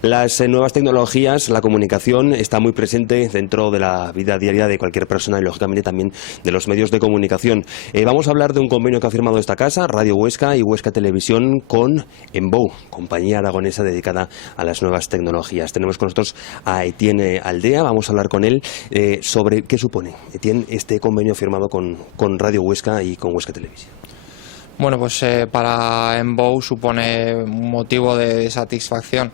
Las nuevas tecnologías, la comunicación está muy presente dentro de la vida diaria de cualquier persona y lógicamente también de los medios de comunicación. Vamos a hablar de un convenio que ha firmado esta casa, Radio Huesca y Huesca Televisión, con Embou, compañía aragonesa dedicada a las nuevas tecnologías. Tenemos con nosotros a Etienne Aldea, vamos a hablar con él sobre qué supone, Etienne, este convenio firmado con Radio Huesca y con Huesca Televisión. Bueno, pues para Embou supone un motivo de satisfacción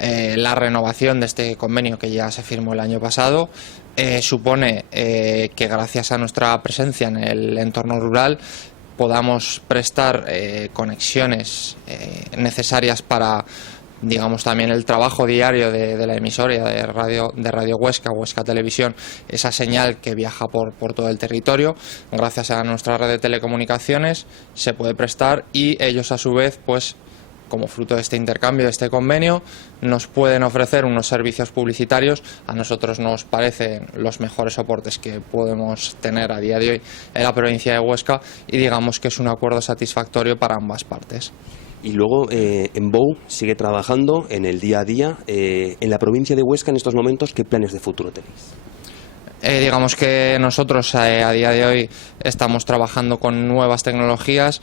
la renovación de este convenio que ya se firmó el año pasado. Supone que gracias a nuestra presencia en el entorno rural podamos prestar conexiones necesarias para, digamos, también el trabajo diario de la emisora de Radio Huesca, Huesca Televisión, esa señal que viaja por todo el territorio. Gracias a nuestra red de telecomunicaciones se puede prestar y ellos a su vez, pues como fruto de este intercambio, de este convenio, nos pueden ofrecer unos servicios publicitarios. A nosotros nos parecen los mejores soportes que podemos tener a día de hoy en la provincia de Huesca y digamos que es un acuerdo satisfactorio para ambas partes. Y luego Embou sigue trabajando en el día a día. En la provincia de Huesca en estos momentos, ¿qué planes de futuro tenéis? Digamos que nosotros a día de hoy estamos trabajando con nuevas tecnologías,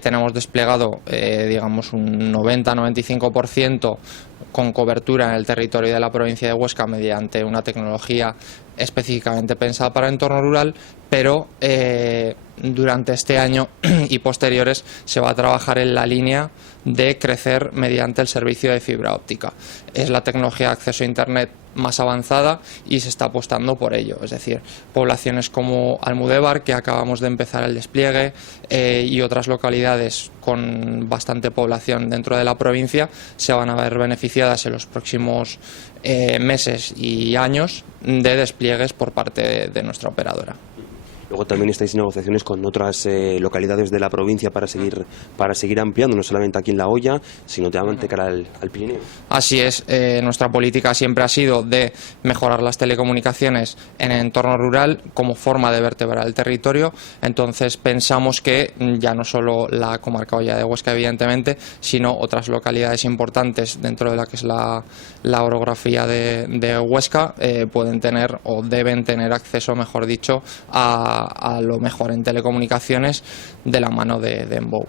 tenemos desplegado digamos un 90-95% con cobertura en el territorio de la provincia de Huesca mediante una tecnología específicamente pensada para el entorno rural, pero durante este año y posteriores se va a trabajar en la línea de crecer mediante el servicio de fibra óptica. Es la tecnología de acceso a Internet más avanzada y se está apostando por ello, es decir, poblaciones como Almudévar, que acabamos de empezar el despliegue, y otras localidades con bastante población dentro de la provincia se van a ver beneficiadas en los próximos meses y años de despliegues por parte de nuestra operadora. Luego también estáis en negociaciones con otras localidades de la provincia para seguir ampliando, no solamente aquí en La Hoya, sino también de cara al Pirineo. Así es, nuestra política siempre ha sido de mejorar las telecomunicaciones en el entorno rural como forma de vertebrar el territorio. Entonces pensamos que ya no solo la comarca Hoya de Huesca, evidentemente, sino otras localidades importantes dentro de la que es la orografía de Huesca pueden tener o deben tener acceso, mejor dicho, a lo mejor en telecomunicaciones de la mano de Embou.